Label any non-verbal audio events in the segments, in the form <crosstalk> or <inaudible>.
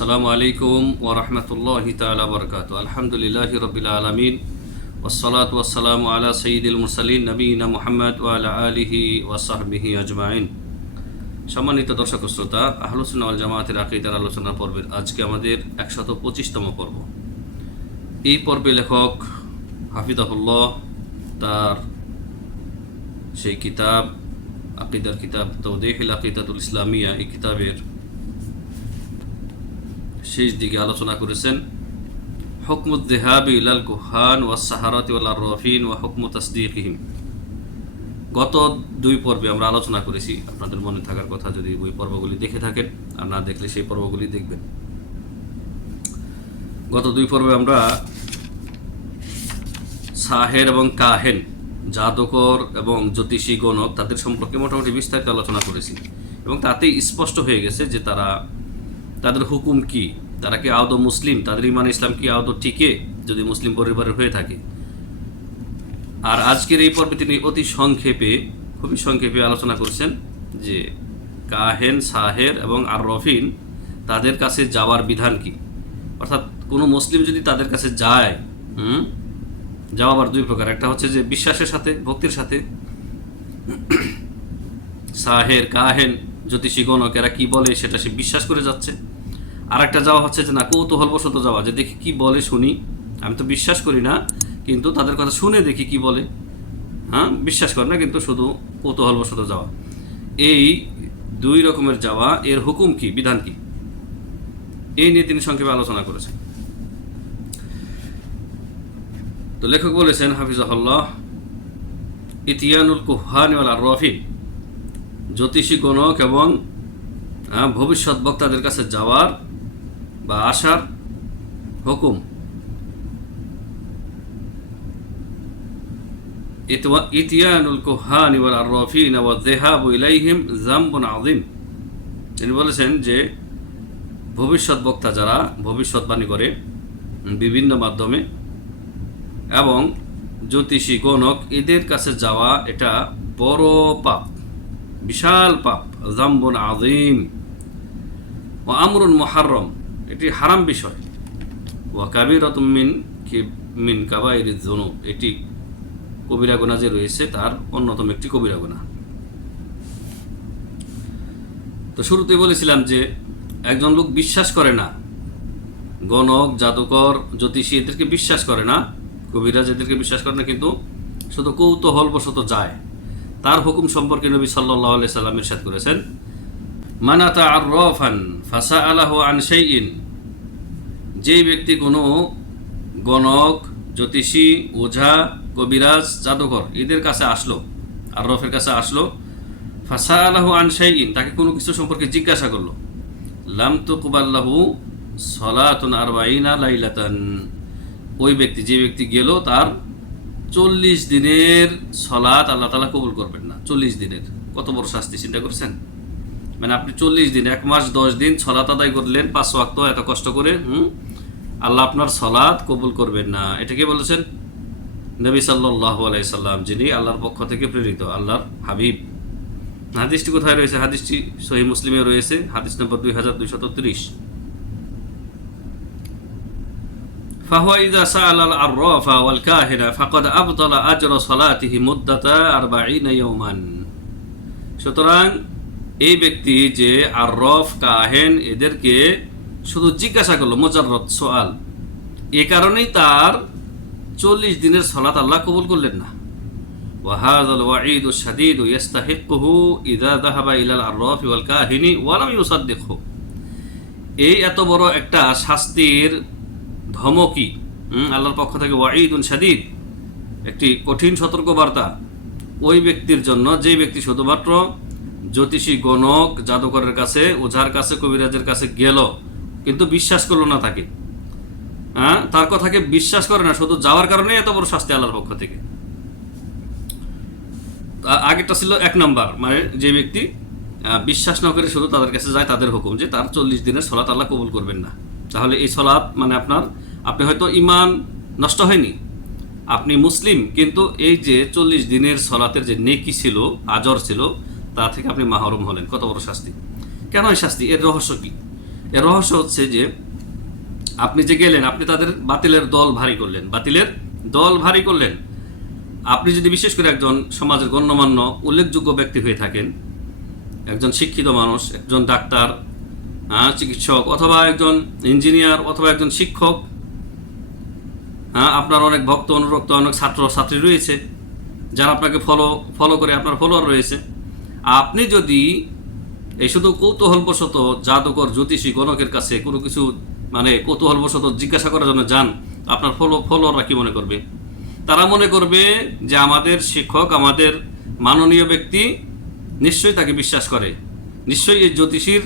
আসসালামু আলাইকুম ওরহমতুল্লাহ তালা বরকাত আলহামদুলিল্লাহ রবিল আলমিন। ওসলাত ওসালাম আলা সঈদুল মুরসালিন নবীনা মোহাম্মদ ওয়ালা আলিহি ওয়াসাহবিহি আজমাইন। সম্মানিত দর্শক শ্রোতা আহলুসুল জামাতের আকিদার আলোচনা পর্বের আজকে আমাদের একশত পঁচিশতম পর্ব। এই পর্বে লেখক হাফিদাহুল্লাহ তার সেই কিতাব, আকিদার কিতাব তৌদেহিল আকিদাতুল ইসলামিয়া, এই কিতাবের শেষ দিকে আলোচনা করেছেন হকমুদ দেহাবি ইলাল কুহান ওয়া সাহারাতি ওয়াল রফিন ওয়া হকমু তাসদিকিহিম। গত দুই পর্বে আমরা আলোচনা করেছি, আপনাদের মনে থাকার কথা যদি ওই পর্বগুলি দেখে থাকেন, আর না দেখলে সেই পর্বগুলি দেখবেন। গত দুই পর্বে আমরা সাহের এবং কাহেন, জাদুকর এবং জ্যোতিষী গণক, তাদের সম্পর্কে মোটামুটি বিস্তারিত আলোচনা করেছি এবং তাতেই স্পষ্ট হয়ে গেছে যে তারা তাদের হুকুম কি? তারা কি আদৌ মুসলিম? তাদের ইমান ইসলাম কি আদৌ টিকে যদি মুসলিম পরিবারের হয়ে থাকে। আর আজকের এই পর্বে তিনি অতি সংক্ষেপে, খুবই সংক্ষেপে আলোচনা করছেন যে কাহেন, সাহের এবং আর রফিন তাদের কাছে যাওয়ার বিধান কি? অর্থাৎ কোনো মুসলিম যদি তাদের কাছে যায়, হুম, যাওয়া আবার দুই প্রকার। একটা হচ্ছে যে বিশ্বাসের সাথে, ভক্তির সাথে। সাহের, কাহেন, জ্যোতিষী গণক এরা কি বলে সেটা সে বিশ্বাস করে যাচ্ছে। আর একটা যাওয়া হচ্ছে যে না, কৌতূহলবশত যাওয়া, যে দেখি কি বলে শুনি। আমি তো বিশ্বাস করি না, কিন্তু তাদের কথা শুনে দেখি কি বলে। হ্যাঁ বিশ্বাস করে না, কিন্তু শুধু কৌতূহলবশত যাওয়া। এই দুই রকমের যাওয়া, এর হুকুম কি, বিধান কি? এই নিয়ে তিনি সংক্ষেপে আলোচনা করেছেন। তো লেখক বলেছেন, হাফিজাহুল্লাহ, ইতিয়ানুল কুহান আর রফিন জ্যোতিষী, গণক এবং ভবিষ্যৎ বক্তাদের কাছে যাওয়ার বা আসার হুকুম। ইতিয়ানুল কুহান ওয়াল আররাফিন ওয়া যিহাবু ইলাইহিম যামবুন আযীম। তিনি বলেছেন যে, ভবিষ্যৎ বক্তা যারা ভবিষ্যৎবাণী করে বিভিন্ন মাধ্যমে এবং জ্যোতিষী গণক এদের কাছে যাওয়া এটা বড় পাপ, বিশাল পাপ জাম্বন আযীম। ও আমরুন মুহাররম। এটি হারাম বিষয়। ও কাবিরাতুম মিন কি- মিন কাবাইরিজ যুনুব। এটি কবিরা যে রয়েছে, তার অন্যতম একটি কবিরা গুনাহ। তো শুরুতে বলেছিলাম যে, একজন লোক বিশ্বাস করে না, গণক, জাদুকর, জ্যোতিষী, এদেরকে বিশ্বাস করে না কবিরাজ এদেরকে বিশ্বাস করে না, কিন্তু শুধু কৌতূহলবশত যায়। তার হুকুম সম্পর্কে নবী সাল্লাহ আলি সাল্লাম ইরশাদ করেছেন আর ফাসা যেই ব্যক্তি কোনো গণক, জ্যোতিষী, ওঝা, কবিরাজ জাদুকর এদের কাছে আসলো আর রফের কাছে আসলো ফাসা আলাহু আন শাইইন, তাকে কোনো কিছু সম্পর্কে জিজ্ঞাসা করল। লাম তুকবাল্লাহু সলাতুন আরবাইনা লাইলাতান। ওই ব্যক্তি, যে ব্যক্তি গেল, তার চল্লিশ দিনের সলাত আল্লাহ তালা কবুল করবেন না। চল্লিশ দিনের। কত বড় শাস্তি, চিন্তা করছেন? মানে আপনি চল্লিশ দিন, এক মাস, দশ দিন ছলাত আদায় করলেন, পাঁচ ওয়াক্ত এত কষ্ট করে, হুম? আল্লাহ আপনার সলাদ কবুল করবেন না। এটা কি বলেছেন? নবী সাল্লাহ আলাইসাল্লাম যিনি আল্লাহর পক্ষ থেকে প্রেরিত, আল্লাহর হাবিব। হাদিসটি কোথায় রয়েছে? হাদিসটি সহি মুসলিমে রয়েছে, হাদিস নম্বর দুই হাজার দুইশত ত্রিশ। ফাহুয়াইদা সাল আল আর রফা ওয়াল কাহেরা ফাকদ আবতলা আজর সলাতিহি মুদ্দাতা আর বা সুতরাং এই ব্যক্তি যে আরফ কাহেন এদেরকে শুধু জিজ্ঞাসা করলো মোজাররত সোয়াল এ কারণেই তার চল্লিশ দিনের সলাত আল্লাহ কবুল করলেন না وهذا الوعيد الشديد يستحقه إذا ذهب إلى العراف والكاهن ولم يصدقه এই এত বড় একটা শাস্তির ধমকি হুম, আল্লাহর পক্ষ থেকে ওয়াঈদুন শাদিদ একটি কঠিন সতর্কবার্তা ওই ব্যক্তির জন্য যে ব্যক্তি শুধুমাত্র জ্যোতিষী গণক জাদুকরের কাছে ওঝার কাছে কবিরাজের কাছে গেল, কিন্তু বিশ্বাস করল না তাকে। হ্যাঁ? তার কথাকে বিশ্বাস করে না, শুধু যাওয়ার কারণে এত বড় শাস্তি আল্লাহর পক্ষ থেকে। আগেরটা ছিল এক নাম্বার মানে যে ব্যক্তি বিশ্বাস না করে শুধু তাদের কাছে যায়, তাদের হুকুম যে তার চল্লিশ দিনের সলাৎ আল্লাহ কবুল করবেন না। তাহলে এই সলাৎ মানে আপনার, আপনি হয়তো ইমান নষ্ট হয়নি। আপনি মুসলিম, কিন্তু এই যে চল্লিশ দিনের সলাতের যে নেকি ছিল, আজর ছিল তা থেকে আপনি মাহরুম হলেন। কত বড় শাস্তি? কেন এই শাস্তি? এর রহস্য কি? এর রহস্য হচ্ছে যে আপনি যে গেলেন আপনি তাদের বাতিলের দল ভারী করলেন। বাতিলের দল ভারী করলেন। আপনি যদি বিশেষ করে একজন সমাজের গণ্যমান্য উল্লেখযোগ্য ব্যক্তি হয়ে থাকেন একজন শিক্ষিত মানুষ একজন ডাক্তার হ্যাঁ, চিকিৎসক অথবা একজন ইঞ্জিনিয়ার অথবা একজন শিক্ষক হ্যাঁ আপনার অনেক ভক্ত অনুরক্ত অনেক ছাত্র ছাত্রী রয়েছে যারা আপনাকে ফলো ফলো করে আপনার ফলোয়ার রয়েছে। আপনি যদি এই শুধু কৌতূহলবশত জাদুকর, জ্যোতিষী, গণকের কাছে কোনো কিছু মানে কৌতূহলবশত জিজ্ঞাসা করার জন্য যান, আপনার ফলো, ফলোয়াররা কি মনে করবে? তারা মনে করবে যে আমাদের শিক্ষক, আমাদের মাননীয় ব্যক্তি নিশ্চয়ই তাকে বিশ্বাস করে। নিশ্চয়ই এই জ্যোতিষীর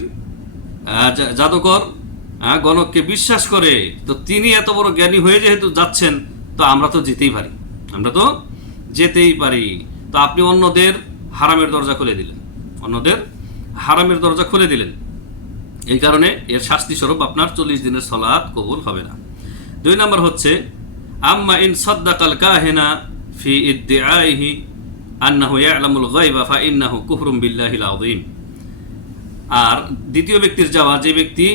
জাদুকর গণককে বিশ্বাস করে। তো তিনি এত বড় জ্ঞানী হয়ে যেহেতু যাচ্ছেন, তো আমরা তো যেতেই পারি। আমরা তো যেতেই পারি। তো আপনি অন্যদের হারামের দরজা খুলে দিলেন। অন্যদের হারামের দরজা খুলে দিলেন। এই কারণে এর শাস্তি স্বরূপ আপনার চল্লিশ দিনের সলাৎ কবুল হবে না। দুই নম্বর হচ্ছে, আম্মা ইন সাদ্দাকাল কাহেনা ফি ইদ্দিআইহি আন্নাহু ইয়ালামুল গায়বা ফা ইন্নাহু কুফরুম বিল্লাহিল আযীম। আর দ্বিতীয় ব্যক্তির যাওয়া, যে ব্যক্তি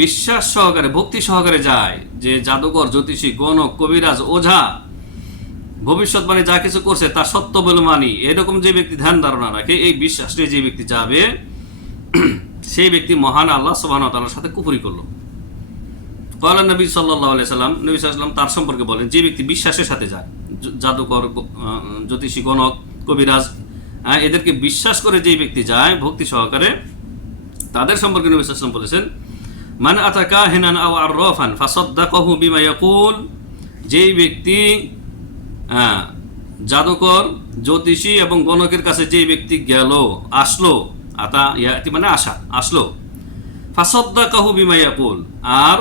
বিশ্বাস সহকারে, ভক্তি সহকারে যায়, যে জাদুকর, জ্যোতিষী, গণক, কবিরাজ, ওঝা ভবিষ্যৎবাণী যা কিছু করছে তা সত্য বলে মানি। এরকম যে ব্যক্তি ধ্যান ধারণা রাখে এই বিশ্বাস নিয়ে যে ব্যক্তি যাবে <clears throat> সেই ব্যক্তি মহান আল্লাহ সুবাহ তালার সাথে কুপুরি করল। কলা নবী সাল্লাহ সাল্লাম নবী সাল্লাম তার সম্পর্কে বলেন যে ব্যক্তি বিশ্বাসের সাথে যায় জাদুকর জ্যোতিষী গণক কবিরাজ হ্যাঁ, এদেরকে বিশ্বাস করে যে ব্যক্তি যায় ভক্তি সহকারে তাদের সম্পর্কে নবী সাল্লাম বলেছেন মান আতাকা হেনান আও আর রফান ফাসদ্দাকহু বিমা ইয়াকুল যেই ব্যক্তি জাদুকর, জ্যোতিষী এবং গণকের কাছে যে ব্যক্তি গেল, আসলো, আতা ইয়াতি মানে আসা আসলো। ফাসদ্দাকাহু বিমা ইয়াকুল, আর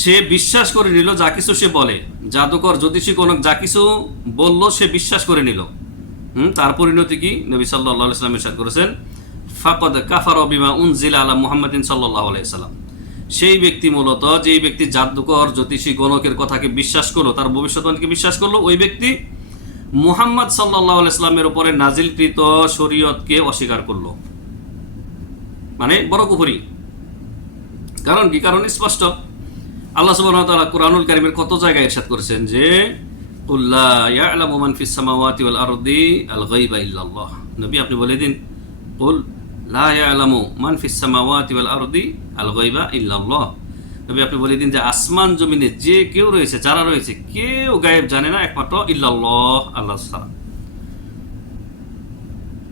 সে বিশ্বাস করে নিল যা কিছু সে বলে। জাদুকর, জ্যোতিষী, গণক যা কিছু বলল সে বিশ্বাস করে নিল। হুম, তার পরিণতি কি? নবী সাল্লাহ ইসলাম ইরশাদ করেছেন, ফাকদ কাফার বিমা উনজিলা আলা মুহাম্মাদিন সাল্লাহ আলাইসাল্লাম সেই ব্যক্তি মূলত যেই ব্যক্তি জাদুকর, জ্যোতিষী গণকের কথাকে বিশ্বাস করল, তার ভবিষ্যৎবাণীকে বিশ্বাস করল, ওই ব্যক্তি মুহাম্মদ সাল্লাহ আলাইসলামের উপরে নাজিলকৃত শরীয়তকে অস্বীকার করল। মানে বড় কুফরি। কারণ কি? কারণ স্পষ্ট। আল্লাহ সুবহানাহু ওয়া তাআলা কুরআনুল কারীমের কত জায়গায় ইরশাদ করেছেন যে ইল্লাল্লাহ। নবী, আপনি বলে দিন লা ইয়ালামু মান ফিস সামাওয়াতি ওয়াল আরদি আল গায়বা ইল্লাল্লাহ নবী, আপনি বলে দিন যে আসমান, জমিনে যে কেউ রয়েছে, যারা রয়েছে, কেউ গায়েব জানে না, একমাত্র ইল্লাল্লাহ আল্লাহ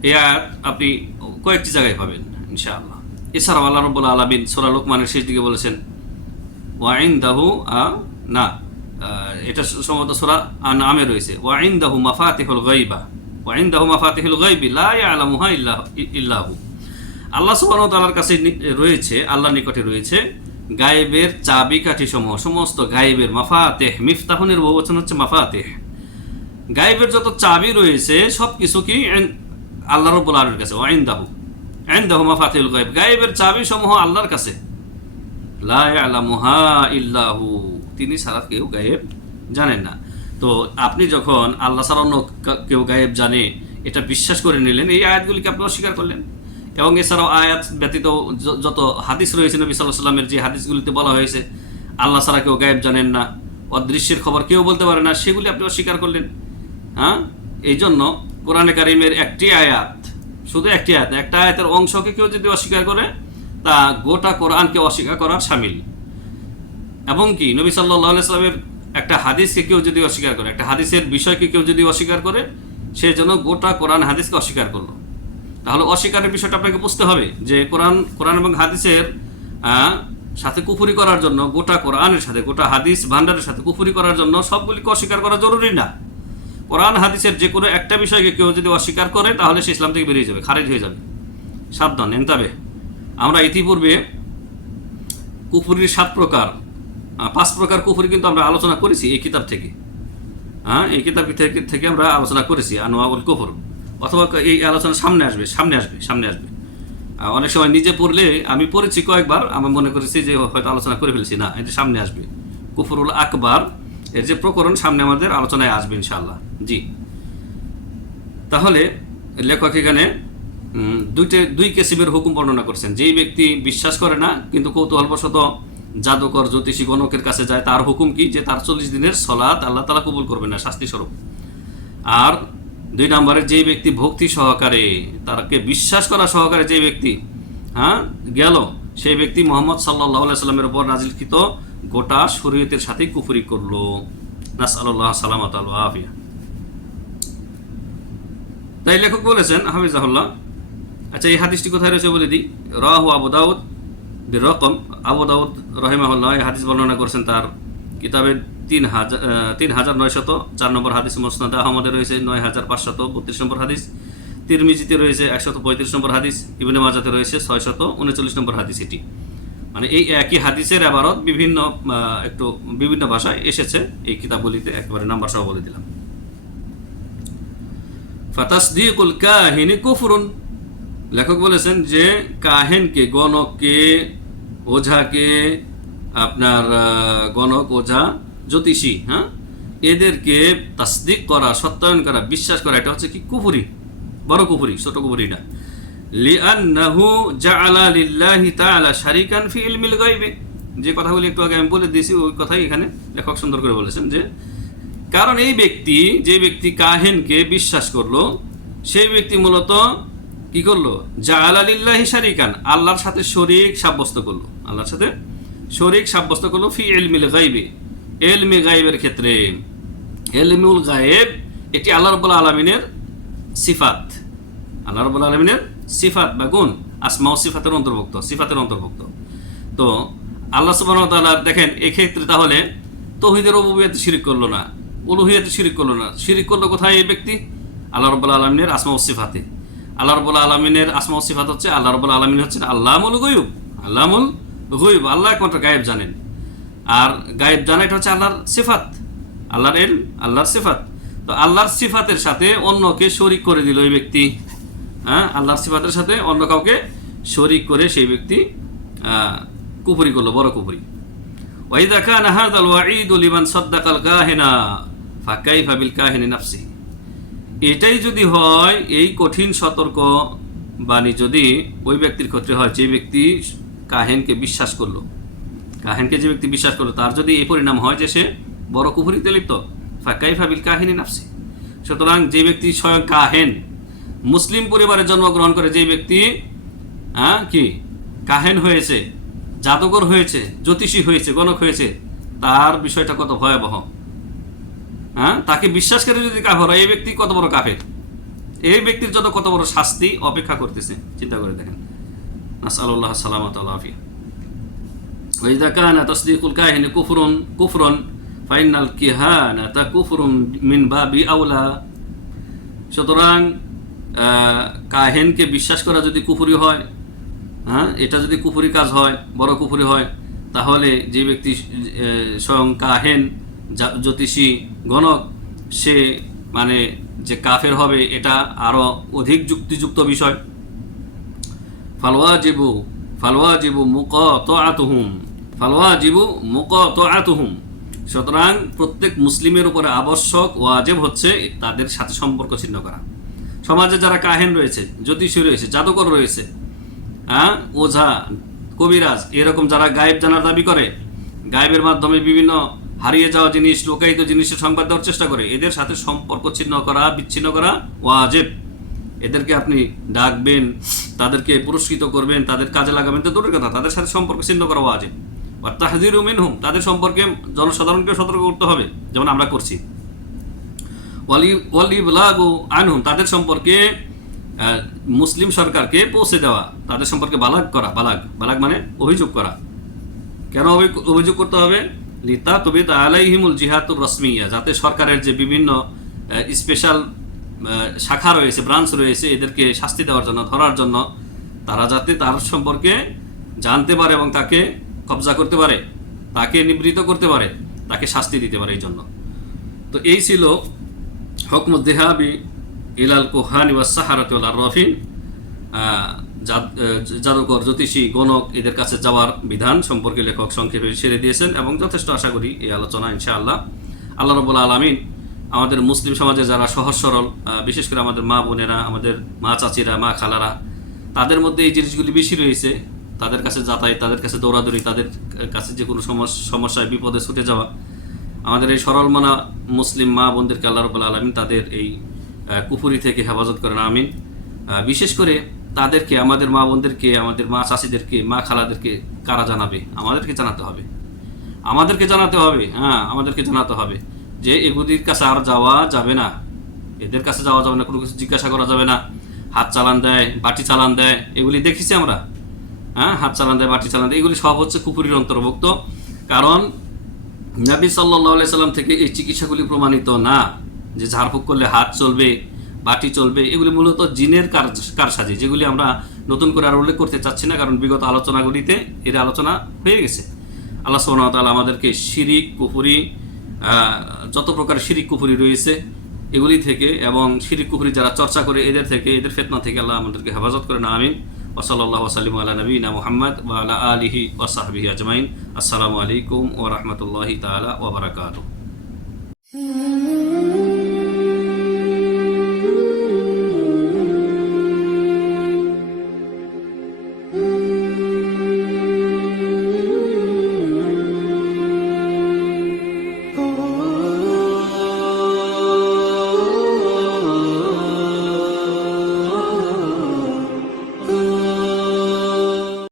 আয়াত আপনি কয়েকটি জায়গায় পাবেন, ইনশাআল্লাহ। এছাড়াও আল্লাহ রব্বুল আলমিন সোরা লোকমানের শেষ দিকে বলেছেন ওয়াইন দাহু আ না এটা সম্ভবত সোরা নামে রয়েছে ওয়াইন দাহু মাফা মাফাতিহুল গাইবা ওয়াইন দাহু মাফা মাফাতিহুল গাইবি লা ইয়ালামুহা ইল্লাহ ইল্লাহু। আল্লাহ সুবহানাহু ওয়া তাআলার কাছে রয়েছে, আল্লাহর নিকটে রয়েছে গায়েবের চাবিকাঠি সমূহ সমস্ত গায়েবের মাফাতেহ, মিফতাহুনের বহুবচন হচ্ছে মাফাতেহ। গায়েবের যত চাবি রয়েছে সব কিছু কি আল্লাহ রব্বুল আলমের কাছে ওয়াইন দাহু আইন দাহু মাফাতিহুল গায়েব। গায়েবের চাবি সমূহ আল্লাহর কাছে। লা ইল্লাহু। তিনি ছাড়া কেউ গায়েব জানেন না। তো আপনি যখন আল্লাহ ছাড়া অন্য কেউ গায়েব জানে, এটা বিশ্বাস করে নিলেন, এই আয়াতগুলিকে আপনি অস্বীকার করলেন। এবং এছাড়াও আয়াত ব্যতীত যত হাদিস রয়েছে, নবী সাল্লাহ সাল্লামের যে হাদিসগুলিতে বলা হয়েছে, আল্লাহ সারা কেউ গায়েব জানেন না, অদৃশ্যের খবর কেউ বলতে পারে না, সেগুলি আপনি অস্বীকার করলেন। হ্যাঁ? এই জন্য কোরআনে কারিমের একটি আয়াত, শুধু একটি আয়াত, একটা আয়াতের অংশকে কেউ যদি অস্বীকার করে, তা গোটা কোরআনকে অস্বীকার করার সামিল। এবং কি, নবী সাল্লাহ সাল্লামের একটা হাদিসকে কেউ যদি অস্বীকার করে, একটা হাদিসের বিষয়কে কেউ যদি অস্বীকার করে, সে যেন গোটা কোরআন হাদিসকে অস্বীকার করল। তাহলে অস্বীকারের বিষয়টা আপনাকে বুঝতে হবে যে কোরআন কোরআন এবং হাদিসের সাথে কুফুরি করার জন্য গোটা কোরআনের সাথে, গোটা হাদিস ভান্ডারের সাথে কুফুরি করার জন্য সবগুলিকে অস্বীকার করা জরুরি না। কোরআন, হাদিসের যে কোনো একটা বিষয়কে কেউ যদি অস্বীকার করে, তাহলে সে ইসলাম থেকে বেরিয়ে যাবে, খারিজ হয়ে যাবে। সাবধান এনতাবে আমরা ইতিপূর্বে কুফুরির সাত প্রকার পাঁচ প্রকার কুফুরি কিন্তু আমরা আলোচনা করেছি এই কিতাব থেকে। হ্যাঁ এই কিতাব থেকে থেকে আমরা আলোচনা করেছি, আনোয়াউল কুফর। অথবা এই আলোচনা সামনে আসবে সামনে আসবে সামনে আসবে। অনেক সময় নিজে পড়লে আমি পড়েছি কয়েকবার, আমি মনে করেছি যে হয়তো আলোচনা করে ফেলছি, না, এটা সামনে আসবে। কুফরুল আকবার, এর যে প্রকরণ সামনে আমাদের আলোচনায় আসবে ইনশাআল্লাহ। জি। তাহলে লেখক এখানে দুইটে, দুই কেসিবের হুকুম বর্ণনা করছেন। যেই ব্যক্তি বিশ্বাস করে না, কিন্তু কৌতূহলবশত জাদুকর জ্যোতিষী গণকের কাছে যায়, তার হুকুম কি? যে তার চল্লিশ দিনের সলাৎ আল্লাহ তালা কবুল করবে না শাস্তি স্বরূপ আর দুই নম্বরে যে ব্যক্তি ভক্তি সহকারে, তারকে বিশ্বাস করা সহকারে যে ব্যক্তি হ্যাঁ গেল, সেই ব্যক্তি মোহাম্মদ সাল্লাহ সাল্লামের উপর নাজিলকৃত গোটা শরীয়তের সাথে কুফরি করল। নাস আল্লাহ সালামত আফিয়া তাই লেখক বলেছেন, হাফিজাহুল্লাহ আচ্ছা এই হাদিসটি কোথায় রয়েছে বলে দিই? রাহু আবু দাউদ রকম। আবু দাউদ রহিমাহুল্লাহ এই হাদিস বর্ণনা করছেন তার কিতাবের তিন হাজার তিন হাজার নয়শত, চার নম্বর হাদিস মোসনাদ আহমদে রয়েছে নয় হাজার পাঁচশত বত্রিশ নম্বর হাদিস। তিরমিজিতে রয়েছে একশত পঁয়ত্রিশ নম্বর হাদিস, ইবনে মাজাতে রয়েছে ছয়শত উনচল্লিশ নম্বর হাদিস এটি। মানে এই একই হাদিসের আবারত বিভিন্ন একটু বিভিন্ন ভাষায় এসেছে এই কিতাবগুলিতে, একেবারে নাম্বার সহ বলে দিলাম। ফাতাসদিকুল কাহিনী কুফরুন। লেখক বলেছেন যে, কাহেনকে, গণককে, ওঝাকে, আপনার গণক, ওঝা জ্যোতিষী হ্যাঁ? এদেরকে তাসদিক করা, সত্যায়ন করা, বিশ্বাস করা, এটা হচ্ছে কি? কুফুরি। বড় কুফুরি, ছোট কুফুরি না লিআন্নাহু জাআলা লিল্লাহি তাআলা শারিকান ফি ইলমিল গায়বে। যে কথাগুলি একটু আগে আমি বলে দিয়েছি, ওই কথাই এখানে লেখক সুন্দর করে বলেছেন যে, কারণ এই ব্যক্তি, যে ব্যক্তি কাহেনকে বিশ্বাস করল, সেই ব্যক্তি মূলত কি করল? জাআল আলিল্লাহি শারিকান, আল্লাহর সাথে শরিক সাব্যস্ত করল। আল্লাহর সাথে শরিক সাব্যস্ত করল ফি এলমিল গাইবে এলমে গাইবের ক্ষেত্রে। এলমুল গায়েব, এটি আল্লাহ রব্বুল আলমিনের সিফাত। আল্লাহ রব্বুল আলমিনের সিফাত বা গুণ। আসমা ও সিফাতের অন্তর্ভুক্ত সিফাতের অন্তর্ভুক্ত। তো আল্লাহ সুবাহ দেখেন, এক্ষেত্রে তাহলে তৌহিদের অবুবিয়াতে শিরিক করল না, উলুহিয়াতে শিরিক করল না। শিরিক করল কোথায় এই ব্যক্তি? আল্লাহ রব্বুল আলমিনের আসমা সিফাতে। আল্লাহ রব্বুল আলমিনের আসমা সিফাত হচ্ছে, আল্লাহ রব্বুল আলমিন হচ্ছেন আল্লাহমুল গয়ুব। আল্লাহমুল গয়ুব, আল্লাহ একমাত্র গায়েব জানেন। আর গায়েব জানা এটা হচ্ছে আল্লাহর সিফাত। আল্লাহর এল আল্লাহর সিফাত। তো আল্লাহর সিফাতের সাথে অন্যকে শরিক করে দিল ওই ব্যক্তি। হ্যাঁ আল্লাহর সিফাতের সাথে অন্য কাউকে শরিক করে সেই ব্যক্তি কুপুরি করল, বড় কুপুরি ওয়াইদা কান হাদাল ওয়াঈদ লিমান সাদ্দাকাল কাহিনা, ফাকাইফা বিল কাহিনী নাফসি। এটাই যদি হয়, এই কঠিন সতর্ক বাণী যদি ওই ব্যক্তির ক্ষেত্রে হয়, যে ব্যক্তি কাহেনকে বিশ্বাস করল। কাহেনকে যে ব্যক্তি বিশ্বাস করল, তার যদি এই পরিণাম হয় যে সে বড় কুফুরিতে লিপ্ত ফাঁকাই ফাবিল কাহিনী নাফসি। সুতরাং যে ব্যক্তি স্বয়ং কাহেন, মুসলিম পরিবারে জন্মগ্রহণ করে যে ব্যক্তি হ্যাঁ কি? কাহেন হয়েছে, জাদুকর হয়েছে, জ্যোতিষী হয়েছে, গণক হয়েছে, তার বিষয়টা কত ভয়াবহ। হ্যাঁ তাকে বিশ্বাস করে যদি কাফর এই ব্যক্তি কত বড় কাফের? এই ব্যক্তির জন্য কত বড় শাস্তি অপেক্ষা করতেছে। চিন্তা করে দেখেন। নাসাল্লাহ সালামত আলাফিয়া وإذا كان تصديق الكاهن كفر كفر فإن الكهانة كفر من باب أولى সুতরাং আহ, কাহেনকে বিশ্বাস করা যদি কুফুরি হয় হ্যাঁ এটা যদি কুফুরি কাজ হয় বড় কুফুরি হয় তাহলে যে ব্যক্তি আহ, স্বয়ং কাহেন যা- জ্যোতিষী গণক সে মানে যে কাফের হবে এটা আরো অধিক যুক্তিযুক্ত বিষয় ফালওয়াজিবু ফালওয়াজিবু মুকাতাআতুহুম ফালওয়াজিবু মুকাতাআতুহুম। সুতরাং প্রত্যেক মুসলিমের উপরে আবশ্যক, ওয়াজিব হচ্ছে তাদের সাথে সম্পর্ক ছিন্ন করা। সমাজে যারা কাহেন রয়েছে, জ্যোতিষী রয়েছে, জাদুকর রয়েছে হ্যাঁ ওঝা, কবিরাজ, এরকম যারা গায়েব জানার দাবি করে, গায়েবের মাধ্যমে বিভিন্ন হারিয়ে যাওয়া জিনিস, লোকায়িত জিনিসের সংবাদ দেওয়ার চেষ্টা করে, এদের সাথে সম্পর্ক ছিন্ন করা, বিচ্ছিন্ন করা ওয়াজেব। এদেরকে আপনি ডাকবেন, তাদেরকে পুরস্কৃত করবেন, তাদের কাজে লাগাবেন, তো দূরের কথা, তাদের সাথে সম্পর্ক ছিন্ন করা আছে তাহাজির হুম তাদের সম্পর্কে জনসাধারণকে সতর্ক করতে হবে, যেমন আমরা করছি। ওয়ালি ওয়ালি আনহুম, তাদের সম্পর্কে মুসলিম সরকারকে পৌঁছে দেওয়া, তাদের সম্পর্কে বালাগ করা, বালাগ বালাগ মানে অভিযোগ করা। কেন অভি- অভিযোগ করতে হবে? লিতা তবে আলাইহিমুল জিহাতুর রসমিয়া, যাতে সরকারের যে বিভিন্ন স্পেশাল শাখা রয়েছে ব্রাঞ্চ রয়েছে, এদেরকে শাস্তি দেওয়ার জন্য, ধরার জন্য, তারা যাতে তার সম্পর্কে জানতে পারে এবং তাকে কবজা করতে পারে, তাকে নিবৃত করতে পারে, তাকে শাস্তি দিতে পারে এই জন্য তো এই ছিল হকম দেহাবি ইলাল কোহানি ওয়া সাহারাতে রফিন জাদুকর জ্যোতিষী, গণক এদের কাছে যাওয়ার বিধান সম্পর্কে লেখক সংক্ষেপে সেরে দিয়েছেন এবং যথেষ্ট আশা করি এই আলোচনা, ইনশাআল্লাহ। আল্লাহ রবুল্লা আলমিন আমাদের মুসলিম সমাজে যারা সহজ সরল বিশেষ করে আমাদের মা বোনেরা, আমাদের মা চাচিরা, মা খালারা, তাদের মধ্যে এই জিনিসগুলি বেশি রয়েছে। তাদের কাছে যাতায়াত, তাদের কাছে দৌড়াদৌড়ি, তাদের কাছে যে কোনো সমস- সমস্যায়, বিপদে ছুটে যাওয়া। আমাদের এই সরল মানা মুসলিম মা বোনদেরকে আল্লাহ রবুল্লা আলমিন তাদের এই কুফুরি থেকে হেফাজত করেন, আমিন। বিশেষ করে তাদেরকে, আমাদের মা বোনদেরকে, আমাদের মা চাষিদেরকে, মা খালাদেরকে কারা জানাবে? আমাদেরকে জানাতে হবে। আমাদেরকে জানাতে হবে হ্যাঁ আমাদেরকে জানাতে হবে যে এগুলির কাছে আর যাওয়া যাবে না। এদের কাছে যাওয়া যাবে না, কোনো কিছু জিজ্ঞাসা করা যাবে না। হাত চালান দেয়, বাটি চালান দেয়, এগুলি দেখেছি আমরা। হ্যাঁ হাত চালান দেয় বাটি চালান দেয় এগুলি সব হচ্ছে কুপুরির অন্তর্ভুক্ত। কারণ নবী সাল্লাহ সাল্লাম থেকে এই চিকিৎসাগুলি প্রমাণিত না, যে ঝাড়ফুঁক করলে হাত চলবে, বাটি চলবে, এগুলি মূলত জিনের কার, কারসাজি, যেগুলি আমরা নতুন করে আর উল্লেখ করতে চাচ্ছি না, কারণ বিগত আলোচনাগুলিতে এর আলোচনা হয়ে গেছে। আল্লাহ সোহান আমাদেরকে শিরিক, কুফুরি যত প্রকার শিরিক, কুফুরি রয়েছে, এগুলি থেকে এবং শিরিক, কুফুরি যারা চর্চা করে, এদের থেকে, এদের ফেতনা থেকে আল্লাহ আমাদেরকে হেফাজত করে না আমিন। ওসলাল্লাহ ওসালিম আল্লাহ নবীনা মোহাম্মদ ওয়ালা আলিহি ওসাহাবিহি আজমাইন আসসালামু আলাইকুম ও রহমতুল্লাহি তালা ওবরাকাতু.